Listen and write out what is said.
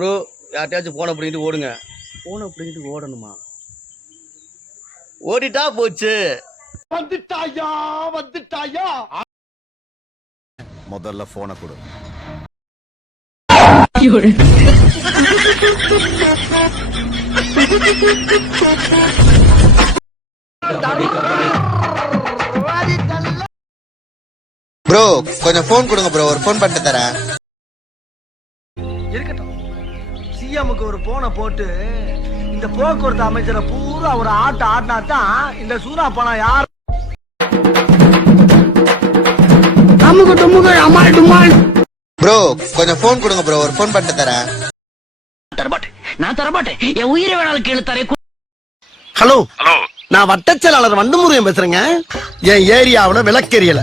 Bro யார்ட்டையாச்சும் போனை பிடிக்கிட்டு ஓடுங்க. போனை பிடிக்கிட்டு ஓடணுமா? ஓடிட்டா போச்சு. வந்துட்டாயா வந்துட்டாயா. முதல்ல போனை கொடு. ப்ரோ கொஞ்சம் போன் கொடுங்க ப்ரோ, ஒரு போன் பண்ணிட்டு தரேன். இருக்கட்டும், சிஎம்க்கு ஒரு போனை போட்டு இந்த போக்குவரத்து அமைச்சரை பூரா ஒரு ஆட்ட ஆடினா தான் இந்த சூறா பணம் யார் நமக்கு டுமுக்கு அமால் டுமால். ப்ரோ கொஞ்சம் போன் கொடுங்க ப்ரோ, ஒரு போன் பண்ணிட்டு தரேன். நான் தரமாட்டேன், என் உயிரை வேணாலும் கேளு தரேன். ஹலோ, நான் வட்டச்செயலாளர் வண்டமுருகன் பேசுறேங்க. என் ஏரியாவுல விளக்கெரியல